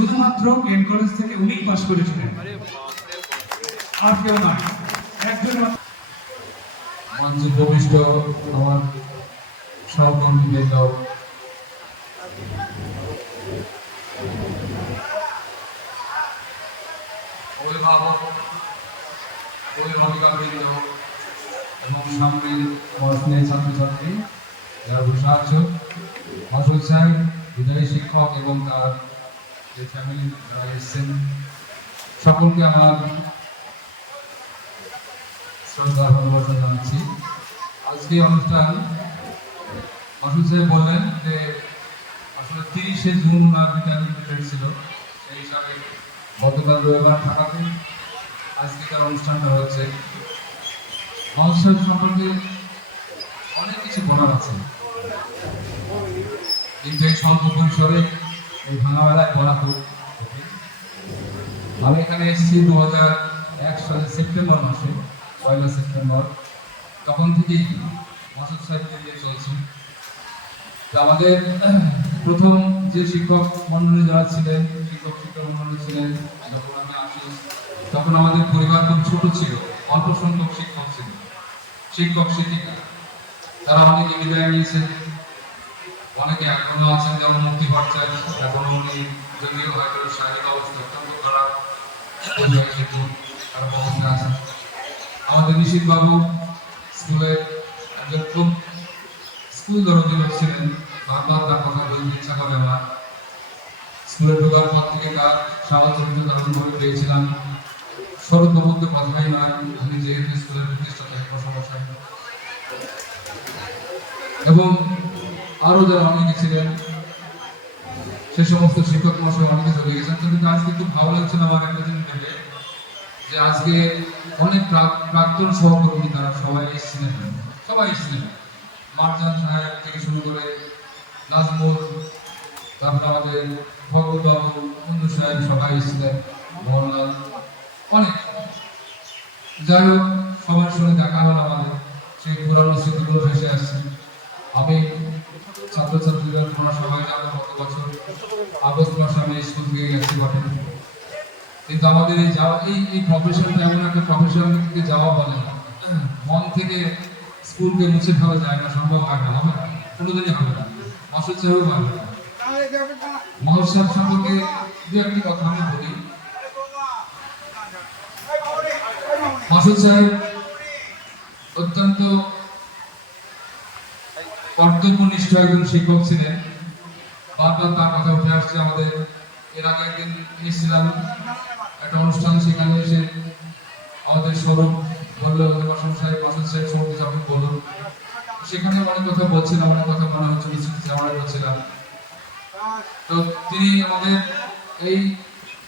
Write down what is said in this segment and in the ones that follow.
শুধুমাত্র কেন কলেজ থেকে উনি পাশ করেছিলেন। আর কেউ একজন মঞ্চে প্রবিষ্ট আমার অভিভাবক অভিভাবিকাবৃন্দ এবং সামনের ছাত্রছাত্রী, যারা বসে আছো ফসল সাহেব, বিদায়ী শিক্ষক এবং তার যে ফ্যামিলি এসেছেন, সকলকে আমার শ্রদ্ধা ভালোবাসা জানাচ্ছি। আজকে অনুষ্ঠান মাসুদ সাহেব বললেন যে আসলে তিরিশে জুন ওনার রিটায়ারমেন্ট ছিল। সেই হিসাবে গতকাল রবিবার থাকাতে আজকেকার অনুষ্ঠানটা হচ্ছে সাহেব সম্পর্কে অনেক কিছু বলার আছে। কিন্তু এই স্বল্প পরিসরে এই ভাঙাবেলায় কঠিন। আমি এখানে এসেছি দু হাজার এক সালের সেপ্টেম্বর মাসে, পয়লা সেপ্টেম্বর। তখন থেকেই মাসুদ সাহেবকে নিয়ে চলছি আমাদের প্রথম যে শিক্ষক মন্ডলী যারা ছিলেন, শিক্ষক শিক্ষক মন্ডলী ছিলেন যখন আমি তখন আমাদের পরিবার খুব ছোট ছিল, অল্প সংখ্যক শিক্ষক ছিল। শিক্ষক শিক্ষিকা। তারা অনেকে বিদায় নিয়েছে অনেকে এখনও আছেন, যেমন মুক্তি ভট্টাচার্য, এখনও উনি যদিও হয়তো শারীরিক অবস্থা অত্যন্ত খারাপ স্কুলের একজন খুব স্কুল ছিলেন, বারবার তার কথা বলতে ইচ্ছা করে আমার স্কুলে ঢোকার পর থেকে তার সাহা চরিত্র করে পেয়েছিলাম। কথাই নয় যেহেতু স্কুলের প্রতিষ্ঠাতা এবং আরও যারা অনেকে ছিলেন, সে সমস্ত শিক্ষক মহাশয় অনেকে চলে গেছেন। কিন্তু আজকে খুব ভালো লাগছিল আমার একটা জিনিস ভেবে যে আজকে অনেক প্রাক্তন সহকর্মী তারা সবাই এসেছিলেন। সবাই এসেছিলেন। মারজান সাহেব থেকে শুরু করে নাজমুল, তারপরে আমাদের ভগবত বাবু বন্ধু সাহেব সবাই এসেছিলেন, মোহনলাল, অনেক। যাই হোক, সবার সঙ্গে দেখা হলো আমাদের। সেই পুরানো স্মৃতিগুলো ভেসে আসছে। আমি ছাত্রছাত্রীরা তোমরা সবাই জানো গত বছর আগস্ট মাসে আমি স্কুল থেকে গেছি বটে। কিন্তু আমাদের এই যাওয়া, এই এই প্রফেশনটা এমন একটা প্রফেশন থেকে যাওয়া বলে না। মন থেকে স্কুলকে মুছে ফেলা যায় না, সম্ভব হয় না। হবে কোনোদিনই হবে না। সাহেবও পারবে না। মাহুর সম্পর্কে দু একটি কথা আমি বলি। সাহেব অত্যন্ত কর্তব্যনিষ্ঠ একজন শিক্ষক ছিলেন। বারবার তার কথা উঠে আসছে আমাদের এর আগে একদিন এসেছিলাম। একটা অনুষ্ঠান সেখানে এসে আমাদের সৌরভ বলল বাসন সাহেব বাসন সাহেব সৌরভ যখন বলুন সেখানে অনেক কথা বলছিলাম অনেক কথা মনে হচ্ছে চাওয়ার করছিলাম তো তিনি আমাদের এই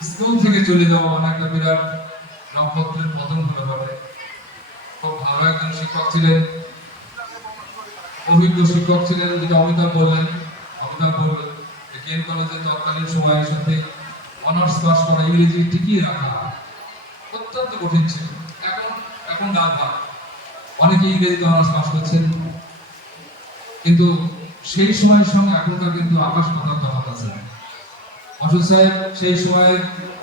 স্কুল থেকে চলে যাওয়া মানে একটা বিরাট নক্ষত্রের পতন হতে পারে খুব ভালো একজন শিক্ষক ছিলেন। অভিজ্ঞ শিক্ষক ছিলেন যেটা অমিতাভ বললেন অমিতাভ বললেন কেন কলেজে তৎকালীন সময়ের সাথে অনার্স পাস করা ইংরেজি টিকিয়ে রাখা অত্যন্ত কঠিন ছিল। এখন এখন ডাক অনেকে ইংরেজিতে অনার্স পাস করছেন। কিন্তু সেই সময়ের সঙ্গে এখনকার কিন্তু আকাশ পাতাল তফাৎ আছে। অশোক সাহেব সেই সময়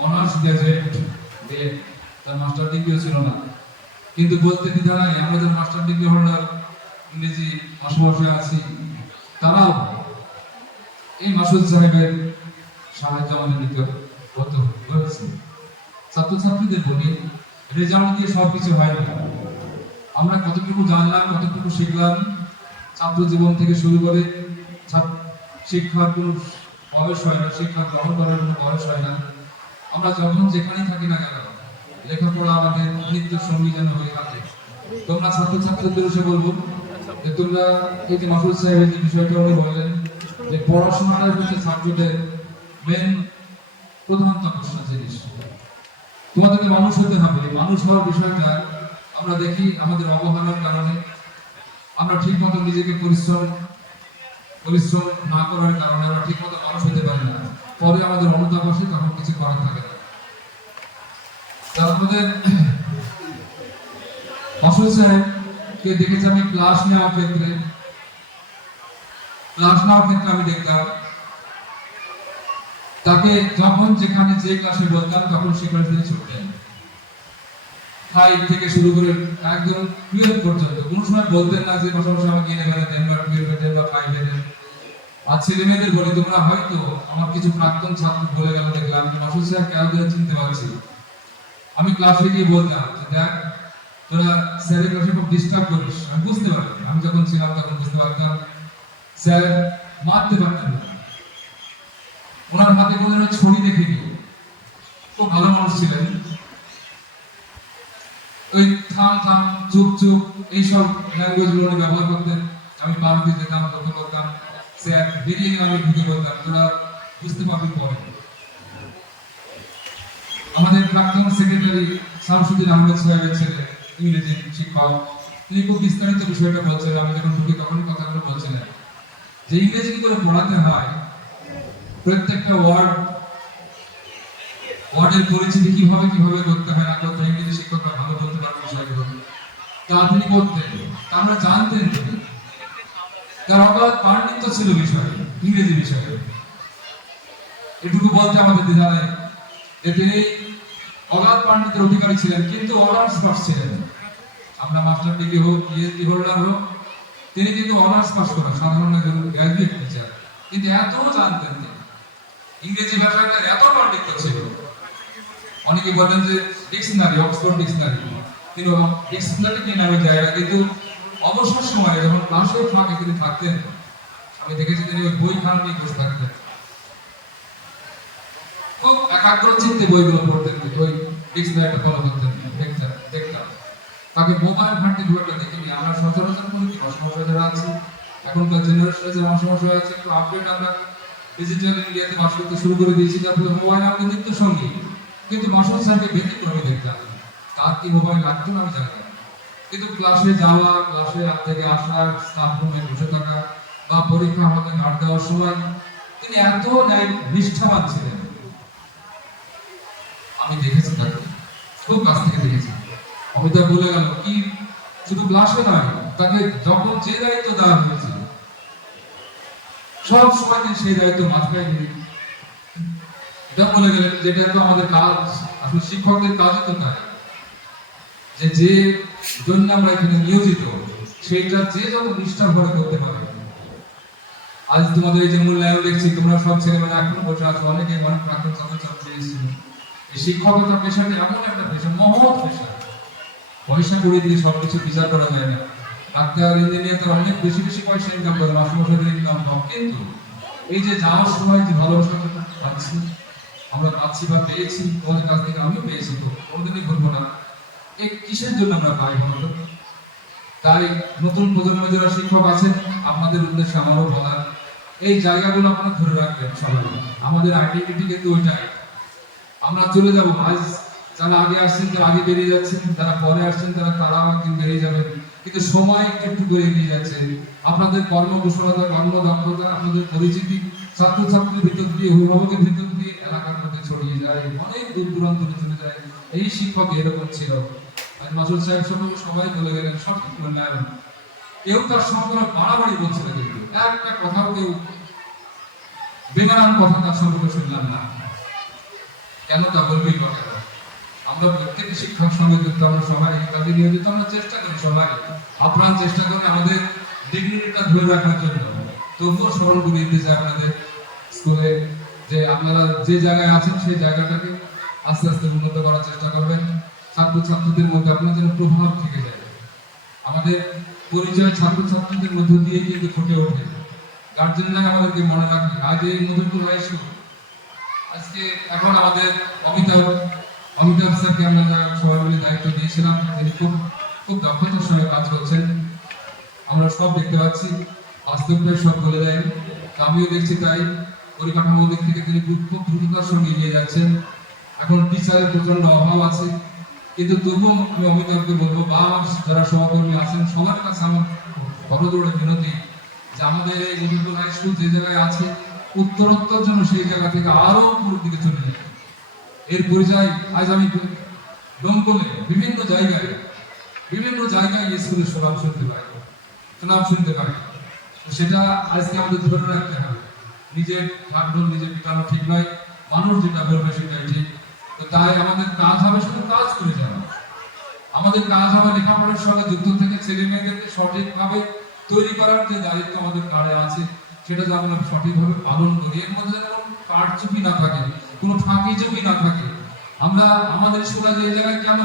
অনার্স গ্রাজুয়েট তার মাস্টার ডিগ্রিও ছিল না। কিন্তু বলতে দ্বিধা নাই আমাদের মাস্টার ডিগ্রি হোল্ডার ইংরেজি মাস্টারমশাই আছি, তারাও এই মাসুদ সাহেবের সাহায্য আমাদের নিতে হতে হয়েছে ছাত্রছাত্রীদের বলি রেজাল্ট দিয়ে সব কিছু হয় না। আমরা কতটুকু জানলাম, কতটুকু শিখলাম, ছাত্র জীবন থেকে শুরু করে শিক্ষার কোনো বয়স হয় না, শিক্ষা গ্রহণ করার কোনো বয়স হয় না। আমরা যখন যেখানেই থাকি না কেন, লেখাপড়া আমাদের নিত্য যেন হয়ে থাকে। তোমরা ছাত্রছাত্রীদের বলব এই যে মাসুদ বিষয়টা উনি বললেন যে ছাত্রদের মেন জিনিস। তোমাদেরকে মানুষ হতে হবে। মানুষ হওয়ার বিষয়টা আমরা দেখি আমাদের অবহেলার কারণে। আমরা ঠিক মতো নিজেকে পরিশ্রম পরিশ্রম না করার কারণে আমরা ঠিক মতো মানুষ হতে পারি না। পরে আমাদের অনুতাপ আসে তখন কিছু করার থাকে না। তার আমাদের মাসুদ সাহেবকে দেখেছি আমি ক্লাস নেওয়ার ক্ষেত্রে? ক্লাস নেওয়ার ক্ষেত্রে আমি দেখতাম। তাকে যখন যেখানে যে ক্লাসে বলতাম, তখন সেখানে তিনি ছুটতেন। ফাইভ থেকে শুরু করে একদম টুয়েলভ পর্যন্ত। কোনো সময় বলতেন না যে বছর আমাকে ইলেভেনে দেন বা টুয়েলভে দেন বা ফাইভে দেন আর ছেলে মেয়েদের বলি, তোমরা হয়তো আমার কিছু প্রাক্তন ছাত্র বলে গেল, দেখলাম। মাসুদ স্যার কেন চিনতে পারছি আমি ক্লাসে গিয়ে বলতাম, দেখ তোরা স্যারের ক্লাসে খুব ডিস্টার্ব করিস। আমি বুঝতে পারি আমি যখন ছিলাম তখন বুঝতে পারতাম স্যার মারতে পারতেন না। ওনার হাতে কোনো ছড়ি খুব ভালো মানুষ ছিলেন। ওই থাম থাম, চুপ চুপ এইসব ল্যাঙ্গুয়েজগুলো উনি ব্যবহার করতেন। আমি পাশ দিয়ে যেতাম তখন বলতাম। স্যার বেরিয়ে আমি ঢুকে বলতাম তোরা বুঝতে পারবি পরে। আমাদের প্রাক্তন সেক্রেটারি শামসুদ্দিন আহমেদ সাহেবের ছেলে। ইংরেজি খুব বিস্তারিত বিষয়টা বলছেন আমি যখন তখনই কথাগুলো বলছিলেন যে ইংরেজি করে পড়াতে হয়, প্রত্যেকটা ওয়ার্ড ওয়ার্ডের পরিচিতি কীভাবে কীভাবে করতে হয় না করতে ইংরেজি শিক্ষকরা ভালো বলতে বিষয়গুলো তা তিনি করতেন আমরা জানতেন তিনি তার পাণ্ডিত্য ছিল বিষয়ে ইংরেজি বিষয়ে এটুকু বলতে আমাদের নেই। যে তিনি অগাধ পাণ্ডিত্যের অধিকারী ছিলেন, কিন্তু অনার্স পাস ছিলেন। আমরা মাস্টার ডিগ্রি হোক পিএইচডি হোল্ডার হোক, তিনি কিন্তু অনার্স পাস করা সাধারণ একজন গ্র্যাজুয়েট টিচার কিন্তু এত জানতেন তিনি। ইংরেজি ভাষাটা এত পাণ্ডিত্য ছিল। অনেকে বলেন যে ডিকশনারি অক্সফোর্ড ডিকশনারি কিন্তু ডিকশনারি কি নামে জায়গা কিন্তু অবসর সময়ে যখন ক্লাসের ফাঁকে তিনি থাকতেন, আমি দেখেছি তিনি ওই বই খান নিয়ে বসে থাকতেন। খুব একাগ্র চিত্তে বইগুলো পড়তেন ওই ডিকশনারিটা ফলো করতেন। তাকে মোবাইল ঘাঁটতে খুব একটা দেখিনি। আমরা সচরাচর করি কি সমস্যা যারা আছে, এখনকার জেনারেশনে যে সমস্যা আছে, একটু আপডেট আমরা ডিজিটাল ইন্ডিয়াতে বাস করতে শুরু করে দিয়েছি, তারপরে মোবাইল আমাদের নিত্য সঙ্গী। কিন্তু মাসুদ স্যারকে ব্যতিক্রমী দেখতাম তার কি মোবাইল লাগতো আমি জানি না। কিন্তু ক্লাসে যাওয়া ক্লাসে থেকে আসা স্টাফ রুমে বসে থাকা বা পরীক্ষা হলে গার্ড দেওয়ার সময় তিনি এত ন্যায় নিষ্ঠাবান ছিলেন। আমি দেখেছি তাকে। খুব কাছ থেকে দেখেছি। অমিতাভ বলে গেল কি? শুধু ক্লাসে নয়, তাকে যখন যে দায়িত্ব দেওয়া হয়েছিল, সব সময় তিনি সেই দায়িত্ব মাথায় নিয়ে এটা বলে গেলেন, যেটা তো আমাদের কাজ, আসলে শিক্ষকদের কাজই তো তাই। যে যে জন্য আমরা এখানে নিয়োজিত, সেইটা যে যত নিষ্ঠা ভরে করতে পারে। আজ তোমাদের এই যে মূল্যায়ন দেখছি, তোমরা সব ছেলেমেয়েরা এখন বসে আছো অনেকে অনেক প্রাক্তন ছাত্রছাত্রী এসেছিল এই শিক্ষকতা পেশাটা এমন একটা পেশা, মহৎ পেশা। পয়সা করে দিয়ে সবকিছু বিচার করা যায় না। ডাক্তার, ইঞ্জিনিয়ার তো অনেক বেশি বেশি পয়সা ইনকাম করে ইনকাম কম কিন্তু এই যে যাওয়ার সময় যে পাচ্ছি, আমরা পাচ্ছি বা পেয়েছি কাছ থেকে আমিও পেয়েছি তো, কোনোদিনই না। এই কিসের জন্য আমরা পাই বলতো তাই নতুন প্রজন্মের যারা শিক্ষক আছেন, আপনাদের উদ্দেশ্যে আমারও বলার, এই জায়গাগুলো আপনারা ধরে রাখবেন সবাই। আমাদের আইডেন্টিটি কিন্তু ওইটাই। আমরা চলে যাব আজ যারা আগে আসছেন, তারা আগে বেরিয়ে যাচ্ছেন, যারা পরে আসছেন, তারা তারাও একদিন বেরিয়ে যাবেন। কিন্তু সময় একটু একটু করে এগিয়ে যাচ্ছে। আপনাদের কর্মকুশলতা, কর্মদক্ষতা, আপনাদের পরিচিতি, ছাত্রছাত্রীর ভিতর দিয়ে, অভিভাবকের ভিতর দিয়ে এলাকার মধ্যে ছড়িয়ে যায়, অনেক দূর দূরান্ত চলে যায়। এই শিক্ষক এরকম ছিল। আজ মাসুদ সাহেব সম্পর্কে সবাই বলে গেলেন, সঠিক মূল্যায়ন। কেউ তার সম্পর্কে বাড়াবাড়ি বলছে না কিন্তু। একটা কথাও কেউ বেমানান কথা তার সম্পর্কে শুনলাম না। কেন তা বলবেই কেন? আমরা প্রত্যেকটি শিক্ষক সঙ্গে যুক্ত, আমরা সবাই কাজে নিয়োজিত, আমরা চেষ্টা করি সবাই আপ্রাণ চেষ্টা করি আমাদের ডিগ্নিটিটা ধরে রাখার জন্য। তবুও স্মরণ করে দিতে চাই আপনাদের স্কুলে যে আপনারা যে জায়গায় আছেন সেই জায়গাটাকে আস্তে আস্তে উন্নত করার চেষ্টা করবেন। ছাত্রছাত্রীদের মধ্যে আপনার যেন প্রভাব থেকে যায়। আমাদের পরিচয় ছাত্রছাত্রীদের মধ্য দিয়ে কিন্তু ফুটে ওঠে। গার্জেনরা আমাদেরকে মনে রাখবে আজ এই মধুপুর হাই আজকে এখন আমাদের অমিতাভ অমিতাভ স্যারকে আমরা সবাই মিলে দায়িত্ব দিয়েছিলাম। তিনি খুব খুব দক্ষতার সঙ্গে কাজ করছেন। আমরা সব দেখতে পাচ্ছি। বাস্তবটাই সব বলে তা আমিও দেখছি তাই। পরিকাঠামো দিক থেকে তিনি খুব দ্রুততার সঙ্গে এগিয়ে যাচ্ছেন। এখন টিচারের প্রচণ্ড অভাব আছে। কিন্তু তবুও আমি অমিতাভকে বলব, বা যারা সহকর্মী আছেন, সবার কাছে আমার বড়জোড়ে বিনতি যে আমাদের এই হাই স্কুল যে জায়গায় আছে, উত্তরোত্তর জন্য সেই জায়গা থেকে আরও উপরের দিকে চলে যেতে এর পরিচয় আজ আমি ডোমকলে বিভিন্ন জায়গায় বিভিন্ন জায়গায় স্কুলের সুনাম শুনতে পাই সুনাম শুনতে পাই সেটা আজকে আমাদের ধরে রাখতে হবে। নিজের ঢাকঢোল নিজে পিটানো ঠিক নয়, মানুষ যেটা বলবে সেটাই ঠিক। তো তাই আমাদের কাজ হবে শুধু কাজ করে যাওয়া। আমাদের কাজ হবে লেখাপড়ার সঙ্গে যুক্ত থেকে ছেলে মেয়েদেরকে সঠিকভাবে তৈরি করার যে দায়িত্ব আমাদের কারে আছে, সেটা যেন সঠিকভাবে পালন করি। এর মধ্যে যেন কারচুপি না থাকে। কোনো ফাঁকি চুপি না থাকে। আমরা আমাদের স্কুলে যে জায়গায় কেন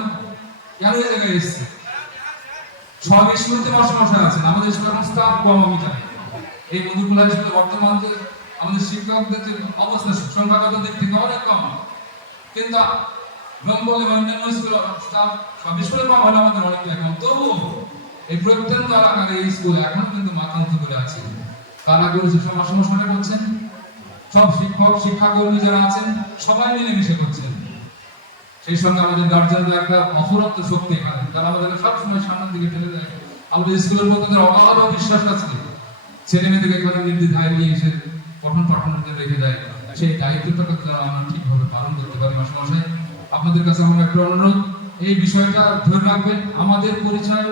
কেন এই জায়গায় এসেছি? সব স্কুলতে মাস্টারমশাই আছেন। আমাদের এখন স্টাফ কম, আমি জানি। এই মধুকুলা স্কুলে বর্তমান যে আমাদের শিক্ষকদের যে অবস্থা সংখ্যাগত দিক থেকে অনেক কম। কিন্তু ব্রহ্মল এবং অন্যান্য স্কুল স্টাফ সব স্কুলে কম হলে আমাদের অনেক এখন তবুও এই প্রত্যন্ত এলাকার এই স্কুল এখন কিন্তু মাথা উঁচু করে আছে। কারা করেছে সব সমস্যাটা করছেন। সব শিক্ষক, শিক্ষাকর্মী যারা আছেন, সবাই মিলেমিশে করছেন। সেই সঙ্গে আমাদের গার্জেনরা একটা অফুরন্ত শক্তি এখানে। তারা আমাদেরকে সবসময় সামনের দিকে ঠেলে দেয়। আমাদের স্কুলের মধ্যে তাদের অগাধ বিশ্বাস আছে। ছেলে মেয়েদেরকে এখানে নির্দ্বিধায় নিয়ে এসে পঠন পাঠনের মধ্যে রেখে দেয়। সেই দায়িত্বটাকে যেন আমরা ঠিকভাবে পালন করতে পারি। মাস্টারমশাই আপনাদের কাছে আমার একটা অনুরোধ। এই বিষয়টা ধরে রাখবেন। আমাদের পরিচয়,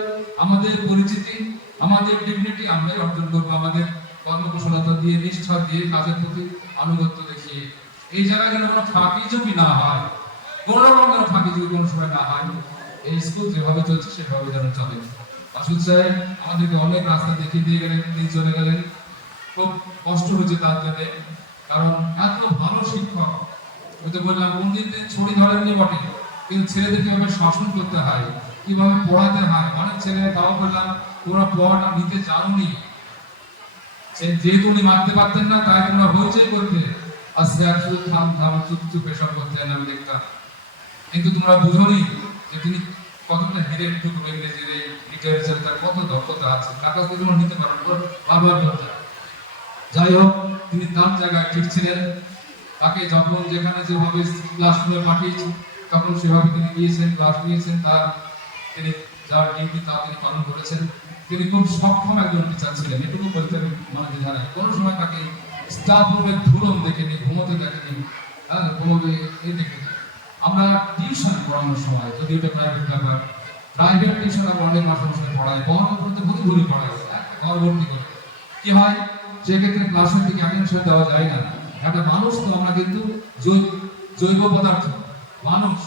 আমাদের পরিচিতি, আমাদের ডিগনিটি আমরাই অর্জন করব। আমাদের কর্মকুশলতা দিয়ে, নিষ্ঠা দিয়ে, কাজের প্রতি আনুগত্য দেখিয়ে এই জায়গায় কোনো ফাঁকি জমি না হয়, কোন ফাঁকি যদি কোনো সময় না হয়, এই স্কুল যেভাবে চলছে সেভাবে যেন চলে। সাহেব আমাদেরকে অনেক রাস্তা দেখিয়ে দিয়ে গেলেন তিনি চলে গেলেন। খুব কষ্ট হয়েছে তার জন্য, কারণ এত ভালো শিক্ষক ওই তো বললাম দিন ছড়ি ধরেননি বটে, কিন্তু ছেলেদের কীভাবে শাসন করতে হয়, কীভাবে পড়াতে হয়, অনেক ছেলে তাও বললাম তোমরা পড়াটা নিতে জানোনি। সে যেহেতু উনি মারতে পারতেন না, তাই তোমরা হইচই করতে। স্যার শুধু থাম থাম চুপ এসব করতেন আমি দেখতাম কিন্তু তোমরা বুঝোনি যে তিনি কতটা হিরে টুকরো ইংরেজির এই লিটারেচার তার কত দক্ষতা আছে কাছ থেকে তোমরা নিতে পারো বারবার বলতে যাই হোক, তিনি তার জায়গায় ঠিক ছিলেন। তাকে যখন যেখানে যেভাবে ক্লাসরুমে পাঠিয়েছি, তখন সেভাবে তিনি গিয়েছেন ক্লাস নিয়েছেন, তার তিনি যার ডিউটি তা তিনি পালন করেছেন। তিনি খুব সক্ষম একজন টিচার ছিলেন, এটুকু বলতে মনে জানাই। কোনো সময় তাকে স্টাফ রুমের ধুলন দেখেনি, ঘুমোতে দেখেনি হ্যাঁ ঘুমোবে এই দেখেনি। আমরা টিউশন পড়ানোর সময় যদি ওটা প্রাইভেট ব্যাপার প্রাইভেট টিউশন আমরা অনেক মাস্টার পড়াই বহন করতে ঘুরে ঘুরে পড়াই একটা ঘর করে। কি হয়? সেক্ষেত্রে ক্লাসের দিকে অ্যাটেনশন দেওয়া যায় না। একটা মানুষ তো আমরা কিন্তু জৈব পদার্থ, মানুষ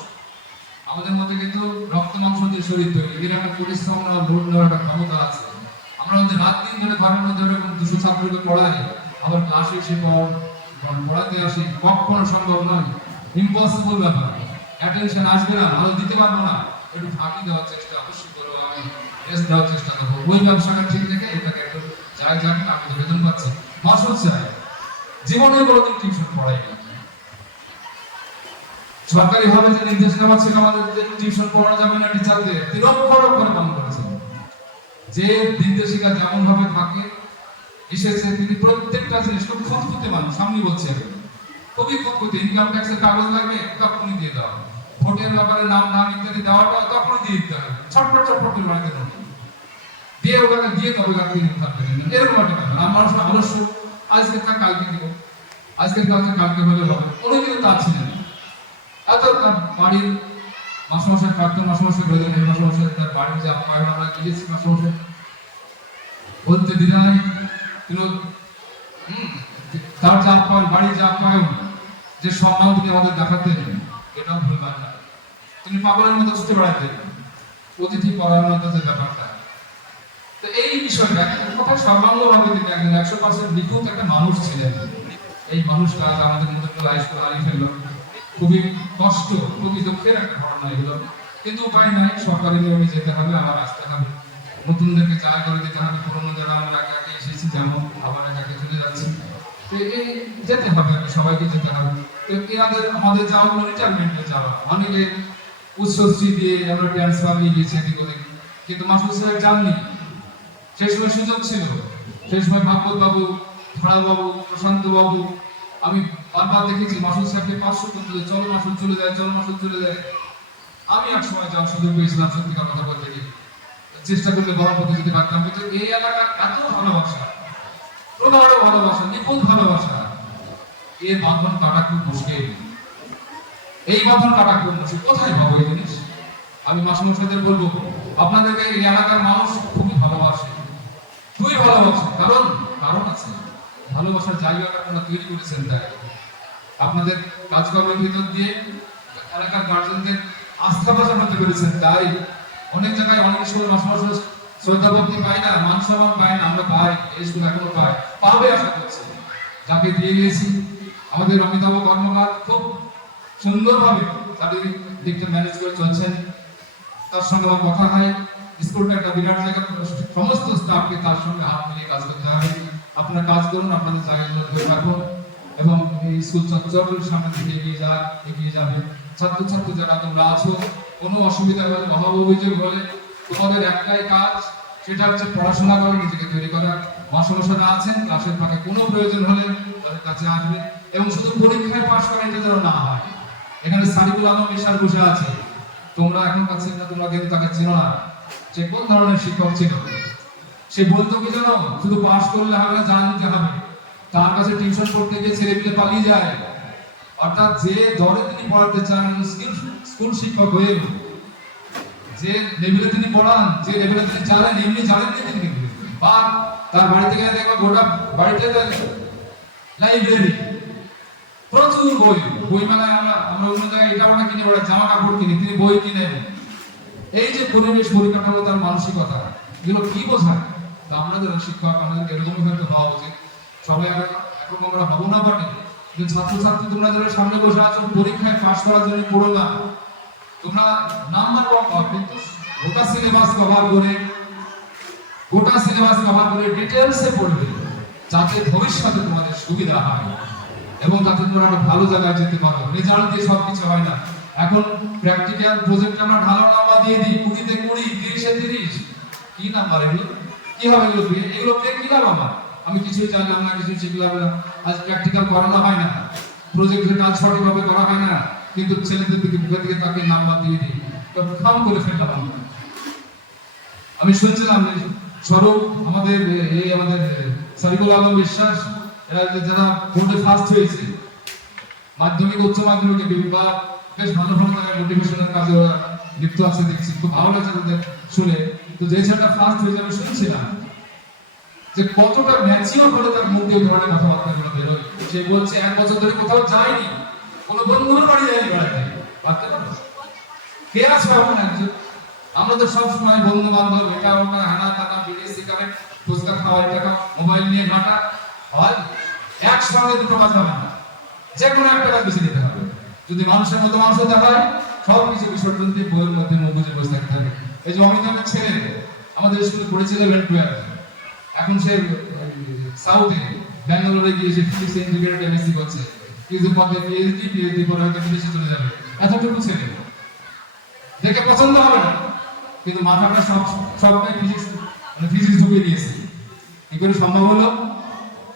আমাদের মধ্যে কিন্তু রক্ত মাংস পড়াই না, ভালো দিতে পারব না। একটু ফাঁকি দেওয়ার চেষ্টা দেওয়ার চেষ্টা করব। ওই ব্যবসাটা ঠিক একটু বেতন মাসুদ স্যার জীবনে কোনোদিন টিউশন পড়াইনি। সরকারি ভাবে যে নির্দেশনামা ছিল আমাদের যে টিউশন পড়ানো যাবে না, টিচারদের অক্ষর অক্ষরে পালন করেছেন যে নির্দেশিকা যেমন ভাবে থাকে, এসেছে, তিনি প্রত্যেকটা জিনিস খুব খুঁতখুঁতে মানুষ সামনে বলছে। খুবই খুঁতখুঁতে ইনকাম ট্যাক্সের কাগজ লাগবে, তখনই দিয়ে দাও। ভোটের ব্যাপারে নাম নাম ইত্যাদি দেওয়াটা তখনই দিয়ে দিতে হবে। ছটপট ছটপট করে বাড়িতে দিয়ে ওখানে দিয়ে তবে থাকবে এরকম একটা ব্যাপার। আমার মানুষ আলস্য আজকে কালকে দিব। আজকের কালকে কালকে হলে হবে। উনি কিন্তু তা ছিলেন বাড়ির এই তার বাড়ির যে আপ্যায়ন আমরা গিয়েছি বলতে কিন্তু তার আপ্যায়ন বাড়ির আপ্যায়ন যে সম্মান তিনি আমাদের দেখাতেন, এটাও না। তিনি পাগলের মতো ছুটে বেড়াতেন। অতিথি পরায়ণতা যে ব্যাপারটা। তো এই বিষয়টা কথা সর্বাঙ্গভাবে তিনি একজন একশো পার্সেন্ট নিখুঁত একটা মানুষ ছিলেন। এই মানুষটা আমাদের মধ্যে লাইফ করে হারিয়ে ফেলল। খুবই কষ্ট খুবই দুঃখের একটা ঘটনা এগুলো। কিন্তু উপায় নাই, সরকারি নিয়মে যেতে হবে, আবার আসতে হবে। নতুনদেরকে চা করে দিতে হবে, পুরোনো যারা আমরা একে একে এসেছি, যেমন আবার একে একে চলে যাচ্ছি। তো এই যেতে হবে সবাইকে যেতে হবে। তো এনাদের আমাদের যাওয়াগুলো রিটায়ারমেন্টে যাওয়া, অনেকে উচ্চশ্রী দিয়ে আমরা ট্রান্সফার নিয়ে গেছি এদিক ওদিক। কিন্তু মাসুদ সাহেব যাননি। সেই সময় সুযোগ ছিল। সেই সময় ভাগবত বাবু ধরা বাবু প্রশান্ত বাবু, আমি বারবার দেখেছি মাসুদ সাহেবকে পাঁচশো করতে চলো মাসুদ চলে যায়, চলো মাসুদ চলে যায়। আমি এক সময় যাওয়ার সুযোগ পেয়েছিলাম সত্যিকার কথা বলতে গিয়ে। চেষ্টা করলে গল্পতে যেতে পারতাম, কিন্তু এই এলাকার এত ভালোবাসা প্রগাঢ় ভালোবাসা, নিপুণ ভালোবাসা এর বাঁধন কাটা খুব মুশকিল এই বাঁধন কাটা খুব মুশকিল কোথায় পাবো এই জিনিস? আমি মাসমশাইদের বলব, আপনাদেরকে এই এলাকার মানুষ খুবই ভালোবাসে। খুবই ভালোবাসে। কারণ কারণ আছে। ভালোবাসার জায়গাটা আপনারা তৈরি করেছেন তাই। আপনাদের কাজকর্মের ভিতর দিয়ে এলাকার গার্জেনদের আস্থা বাঁচানো হতে পেরেছেন। তাই অনেক জায়গায় অনেক সময় মাসে শ্রদ্ধা ভক্তি পাই না, মান সম্মান পাই না, আমরা পাই, এই এখনও পাই। পাবে আশা করছি। যাকে দিয়ে আমাদের অমিতাভ কর্মকার খুব সুন্দরভাবে চারিদিক দিকটা ম্যানেজ করে চলছেন। তার সঙ্গে আমার কথা হয়, স্কুলটা একটা বিরাট জায়গা, সমস্ত স্টাফকে তার সঙ্গে হাত মিলিয়ে কাজ করতে হবে আপনারা কাজ করুন, আপনাদের জায়গাগুলো ধরে থাকুন এবং এই স্কুল চত্বরের সামনে দিকে এগিয়ে যা এগিয়ে যাবে। ছাত্রছাত্রী যারা তোমরা আছো। কোনো অসুবিধা হলে অভাব অভিযোগ হলে তোমাদের একটাই কাজ, সেটা হচ্ছে পড়াশোনা করে নিজেকে তৈরি করা। মাসমশারা আছেন, ক্লাসের ফাঁকে কোনো প্রয়োজন হলে তাদের কাছে আসবে। এবং শুধু পরীক্ষায় পাশ করা এটা যেন না হয়। এখানে সারিকুল আলম মিশার বসে আছে। তোমরা এখন কাছে না তোমরা কিন্তু তাকে চেনো না। সে কোন ধরনের শিক্ষক ছিল? সে বলতো কি জানো? শুধু পাশ করলে হবে জানতে হবে। তার কাছে টিউশন পড়তে গিয়ে ছেলে পেলে পালিয়ে যায়। অর্থাৎ যে দরে তিনি পড়াতে চান, স্কুল শিক্ষক হয়ে যে লেভেলে তিনি পড়ান, যে লেভেলে তিনি জানেন এমনি জানেন তিনি। বা তার বাড়ি থেকে দেখবা গোটা বাড়িতে লাইব্রেরি প্রচুর বই বই মেলায় আমরা আমরা অন্য জায়গায় এটা ওটা কিনে, ওরা জামা কাপড় কিনি, তিনি বই কিনেন এই যে পরিবেশ পরিকাঠামো, তার মানসিকতা, এগুলো কি বোঝায়? তো আমরা যারা শিক্ষক, আমাদের এরকমই হয়তো হওয়া উচিত। সবাই এখন আমরা না কিন্তু ছাত্রছাত্রী তোমরা যারা সামনে বসে আছো, পরীক্ষায় পাশ করার জন্য পড়ো না। তোমরা নাম্বার ওয়ান কিন্তু গোটা সিলেবাস কভার করে, গোটা সিলেবাস কভার করে ডিটেলসে পড়বে, যাতে ভবিষ্যতে তোমাদের সুবিধা হয় এবং তাতে তোমরা একটা ভালো জায়গায় যেতে পারো। রেজাল্ট দিয়ে সব কিছু হয় না। এখন প্র্যাকটিক্যাল প্রজেক্ট আমরা ভালো নাম্বার দিয়ে দিই, কুড়িতে কুড়ি, তিরিশে তিরিশ। কি নাম্বার এগুলো? কি হবে এগুলো এগুলো পেয়ে কি লাভ আমার? আমি কিছুই জানলাম না কিছু শিখলাম না। আজ প্র্যাকটিক্যাল করানো হয় না। প্রজেক্টের কাজ সঠিকভাবে করা হয় না। কিন্তু ছেলেদের দিকে, মুখের দিকে তাকে নাম্বার দিয়ে দিই। তো খাম করে ফেললাম আমরা। আমি শুনছিলাম স্বরূপ, আমাদের এই আমাদের সারিকুল আলম বিশ্বাস, এরা যারা বোর্ডে ফার্স্ট হয়েছে, মাধ্যমিক, উচ্চ মাধ্যমিকে বা বেশ ভালো ভালো জায়গায় মোটিভেশনের কাজে ওরা লিপ্ত আছে দেখছি। খুব ভালো লাগছে শুনে। তো যে ছেলেটা ফার্স্ট হয়েছে, আমি শুনছিলাম যে কতটা ম্যাচিওর হলে তার মুখ দিয়ে ধরনের কথাবার্তা গুলো বেরোয়। সে বলছে, এক বছর ধরে কোথাও যায়নি। কোনো বন্ধুর বাড়ি যায়নি বেড়াতে। ভাবতে পারো কে আছে এমন একজন? আমরা তো সব সময় বন্ধু বান্ধব এটা ওটা, হানা টানা বিড়ি, সিগারেট, ফুচকা খাওয়া টাকা মোবাইল নিয়ে ঘাটা হয়? একসঙ্গে দুটো কাজ হবে না। যে কোনো একটা কাজ বেছে নিতে হবে। যদি মানুষের মতো মানুষ হতে হয় সব কিছু বিসর্জন দিয়ে বইয়ের মধ্যে মুখ বসে থাকতে হবে। এই যে অমিতাভের ছেলে, আমাদের স্কুলে পড়েছিল ইলেভেন টুয়েলভ এখন সে সাউথে ব্যাঙ্গালোরে গিয়ে সে ফিজিক্স ইন্টিগ্রেটেড এমএসসি করছে। কিছু পদে পিএইচডি পিএইচডি পরে হয়তো বিদেশে চলে যাবে। এতটুকু ছেলে। দেখে পছন্দ হবে না। কিন্তু মাথাটা সব সবটাই ফিজিক্স মানে ফিজিক্স ঢুকিয়ে দিয়েছে। কি করে সম্ভব হলো?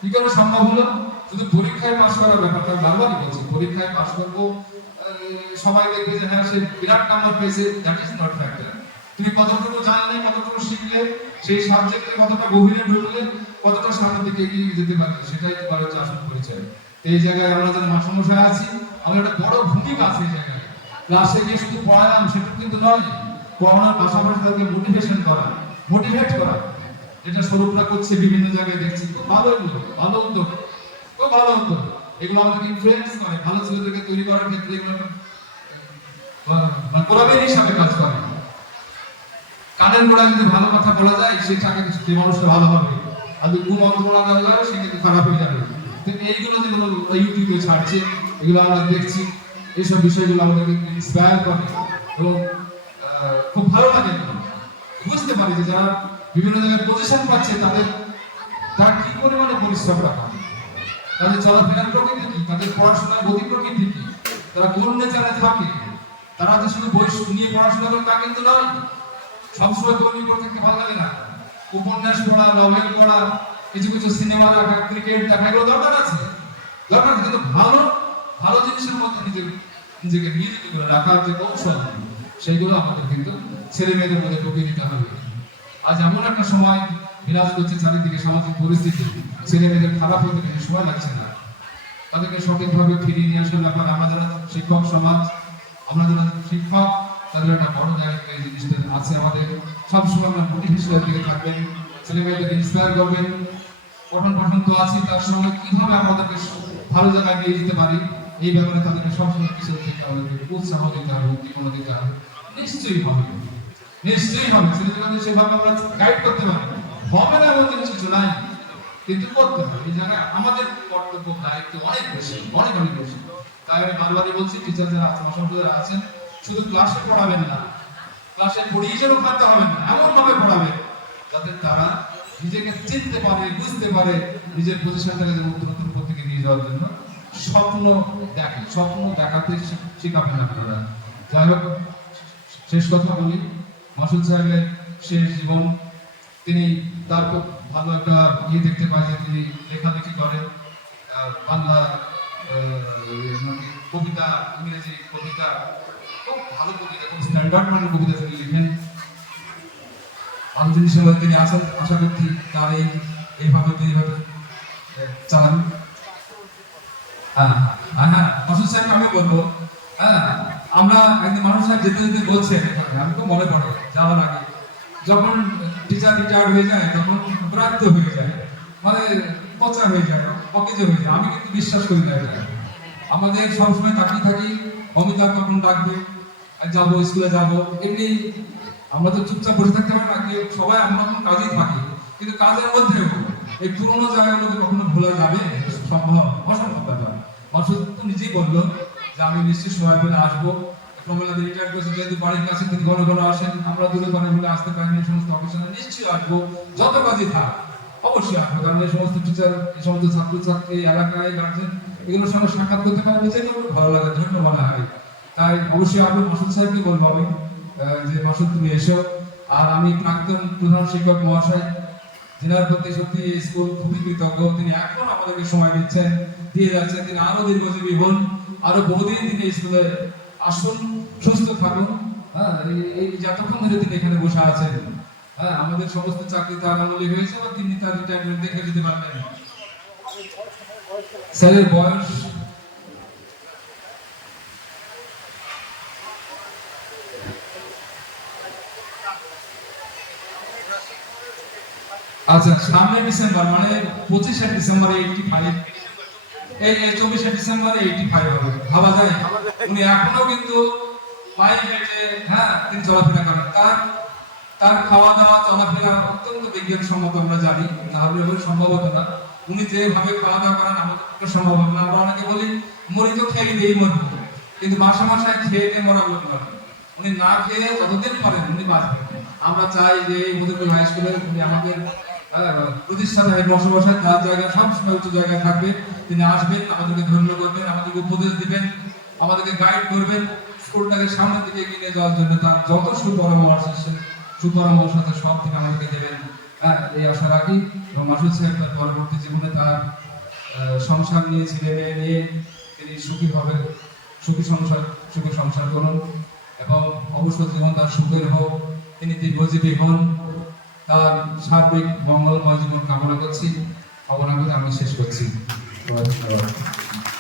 কি করে সম্ভব হলো? শুধু পরীক্ষায় পাশ করার ব্যাপারটা বারবারই বলছি। পরীক্ষায় পাশ করব সবাই দেখবে যে হ্যাঁ সে বিরাট নাম্বার পেয়েছে। দ্যাট ইজ নট ফ্যাক্টর তুমি কতটুকু জানলে কতটুকু শিখলে সেই সাবজেক্টে কতটা গভীরে ঢুকলে কতটা সামনের দিকে এগিয়ে যেতে পারবে সেটাই তোমার হচ্ছে আসল পরিচয়। তো এই জায়গায় আমরা যারা মাস্টারমশাই আছি আমাদের একটা বড় ভূমিকা আছে এই জায়গায়। ক্লাসে গিয়ে শুধু পড়ালাম সেটা কিন্তু নয় পড়ানোর পাশাপাশি তাদেরকে মোটিভেশন করা মোটিভেট করা। যেটা স্বরূপরা করছে বিভিন্ন জায়গায় দেখছি খুব ভালো এগুলো ভালো উদ্যোগ খুব ভালো উদ্যোগ। এগুলো আমাদেরকে ইনফ্লুয়েন্স করে ভালো ছেলেদেরকে তৈরি করার ক্ষেত্রে এগুলো আহ, মানে কোলাবের হিসাবে কাজ করে। কানের গোড়ায় যদি ভালো কথা বলা যায় সেটাকে সেই মানুষটা ভালো হবে। আর যদি গুণ অন্ত বলা যায়, সে কিন্তু খারাপ হয়ে যাবে। তো এইগুলো যেগুলো ইউটিউবে ছাড়ছে, এগুলো আমরা দেখছি। এইসব বিষয়গুলো আমাদেরকে ইন্সপায়ার করে। এবং খুব ভালো লাগে। বুঝতে পারি যে যারা বিভিন্ন জায়গায় পজিশন পাচ্ছে, তাদের, তারা কি পরিমাণে পরিশ্রমটা করে তাদের চলাফেরার প্রকৃতি কি? তাদের পড়াশোনার গতি প্রকৃতি কি? তারা কোন নেচারে থাকে? তারা যে শুধু বই নিয়ে পড়াশোনা করে তা কিন্তু নয়। সবসময় তৈরি করতে থাকতে ভালো লাগে না। উপন্যাস পড়া নভেল পড়া কিছু কিছু সিনেমা দেখা ক্রিকেট দেখা এগুলো দরকার আছে। দরকার আছে, কিন্তু ভালো ভালো জিনিসের মধ্যে নিজেকে নিজেকে করে রাখার যে কৌশল সেইগুলো আমাদের কিন্তু ছেলে মেয়েদের মধ্যে ঢুকিয়ে দিতে হবে। আজ এমন একটা সময় বিরাজ করছে চারিদিকে সামাজিক পরিস্থিতি ছেলে মেয়েদের খারাপ হতে বেশি সময় লাগছে না। তাদেরকে সঠিকভাবে ফিরিয়ে নিয়ে আসার ব্যাপার আমরা যারা শিক্ষক সমাজ আমরা যারা শিক্ষক তাদের একটা বড় জায়গায় এই জিনিসটা আছে আমাদের। সবসময় আমরা মোটিভেশনের দিকে থাকবেন ছেলে মেয়েদের ইন্সপায়ার করবেন। পঠন পঠন তো আছি তার সঙ্গে কীভাবে আমাদেরকে ভালো জায়গায় নিয়ে যেতে পারি, এই ব্যাপারে তাদেরকে সবসময় কিছু থেকে আমাদেরকে উৎসাহ দিতে হবে, উদ্দীপনা দিতে হবে। নিশ্চয়ই হবে। নিশ্চয়ই হবে। ছেলেদেরকে সেভাবে আমরা গাইড করতে পারি, হবে না এমন জিনিস কিছু নাই। কিন্তু করতে হবে। এই জায়গায় আমাদের কর্তব্য, দায়িত্ব অনেক বেশি, অনেক অনেক বেশি। তাই আমি বারবারই বলছি টিচার যারা যারা আছেন শুধু ক্লাসে পড়াবেন না। ক্লাসে পড়িয়ে যেন থাকতে হবে না এমন ভাবে পড়াবেন, যাতে তারা নিজেকে চিনতে পারে, বুঝতে পারে, নিজের পজিশনটাকে নতুন নতুন প্রতিকে নিয়ে যাওয়ার জন্য স্বপ্ন দেখে, স্বপ্ন দেখাতে শিখাবেন আপনারা। যাই হোক, শেষ কথা বলি। মাসুদ সাহেবের শেষ জীবন, তিনি তার খুব ভালো একটা ইয়ে দেখতে পাই যে তিনি লেখালেখি করেন। বাংলা মানে কবিতা, ইংরেজি কবিতা ভালো স্ট্যান্ডার্ড মানের কবিতা তিনি লিখেন তিনি আসেন আশা করছি তার এই এইভাবে তিনি এইভাবে চালান। হ্যাঁ হ্যাঁ হ্যাঁ মাসুদ আমি বলব হ্যাঁ আমরা একদিন মানুষ সাহেব যেতে যেতে বলছেন আমি তো মনে পড়ে, যাওয়ার আগে। যখন টিচার রিটায়ার্ড হয়ে যায়, তখন প্রাপ্ত হয়ে যায় মানে পচা হয়ে যায় অকেজে হয়ে যায়। আমি কিন্তু বিশ্বাস করি না আমাদের সবসময় তাকিয়ে থাকি অমিতাভ কখন ডাকবে যাব, স্কুলে যাব, এমনি আমরা তো চুপচাপ বসে থাকতে পারি না সবাই আমরা কোনো কাজেই থাকি। কিন্তু কাজের মধ্যেও এই পুরোনো জায়গাগুলোকে কখনো ভোলা যাবে? সম্ভব, অসম্ভব ব্যাপার। মাসুদ তো নিজেই বলল যে আমি নিশ্চয়ই সময় পেলে আসব। প্রমেলা রিটায়ার করেছে, যেহেতু বাড়ির কাছে তিনি ঘন ঘন আসেন, আমরা দূরে ঘরে মিলে আসতে পারিনি, এই সমস্ত অফিসারে নিশ্চয়ই আসব। যত কাজই থাক, অবশ্যই আসব। কারণ এই সমস্ত টিচার এই সমস্ত ছাত্রছাত্রী এলাকায় গার্জেন এগুলোর সঙ্গে সাক্ষাৎ করতে পারে, নিজেকে খুব ভালো লাগে, ধন্য মনে হয়। তাই অবশ্যই আমি মাসুদ সাহেবকে বলব আমি যে মাসুদ, তুমি এসো। আর আমি প্রাক্তন প্রধান শিক্ষক মহাশয় যিনার প্রতি সত্যি স্কুল খুবই কৃতজ্ঞ। তিনি এখন আমাদেরকে সময় দিচ্ছেন, দিয়ে যাচ্ছেন। তিনি আরও দীর্ঘজীবী হন, আরও বহুদিন তিনি স্কুলে আসুন, সুস্থ থাকুন। হ্যাঁ এই- যতক্ষণ ধরে তিনি এখানে বসে আছেন। হ্যাঁ আমাদের সমস্ত চাকরি তার আমলে হয়েছে বা তিনি তার রিটায়ারমেন্ট দেখে দিতে পারবেন। স্যারের বয়স? আচ্ছা সামনে ডিসেম্বর মানে পঁচিশে ডিসেম্বরে এইটি ফাইভ এই চব্বিশে ডিসেম্বরে এইটি ফাইভ হবে। ভাবা যায়? উনি এখনও কিন্তু পায়ে হেঁটে হ্যাঁ তিনি চলাফেরা করেন। তার তার খাওয়া দাওয়া, চলাফেরা অত্যন্ত বিজ্ঞানসম্মত, আমরা জানি। তাহলে হলে সম্ভব হতো না। উনি যেভাবে খাওয়া দাওয়া করেন আমাদের পক্ষে সম্ভব না। আমরা অনেকে বলি মরি তো খেয়ে দিয়েই মরবো। কিন্তু মাসে মাসে খেয়ে দিয়ে মরা বলতে পারবেন উনি না খেয়ে যতদিন পারেন উনি বাঁচবেন। আমরা চাই যে এই মধুপুর হাই স্কুলে উনি আমাদের আহ, প্রতিষ্ঠাতা হেড বসবাসায় তার জায়গায় সবসময় উচ্চ জায়গায় থাকবে তিনি আসবেন আমাদেরকে ধন্য করবেন আমাদেরকে উপদেশ দিবেন আমাদেরকে গাইড করবেন স্কুলটাকে সামনের দিকে এগিয়ে নিয়ে যাওয়ার জন্য তার যত সুপরামর্শ সুপরামর্শ সব তিনি আমাদেরকে দেবেন। হ্যাঁ এই আশা রাখি এবং মাসুদ সাহেব তার পরবর্তী জীবনে তার সংসার নিয়ে ছেলে মেয়ে নিয়ে তিনি সুখী হবেন। সুখী সংসার সুখী সংসার করুন এবং অবশ্য জীবন তার সুখের হোক। তিনি দীর্ঘজীবী হন। তার সার্বিক মঙ্গলময় জীবন কামনা করছি। কামনা করে আমি শেষ করছি। ধন্যবাদ।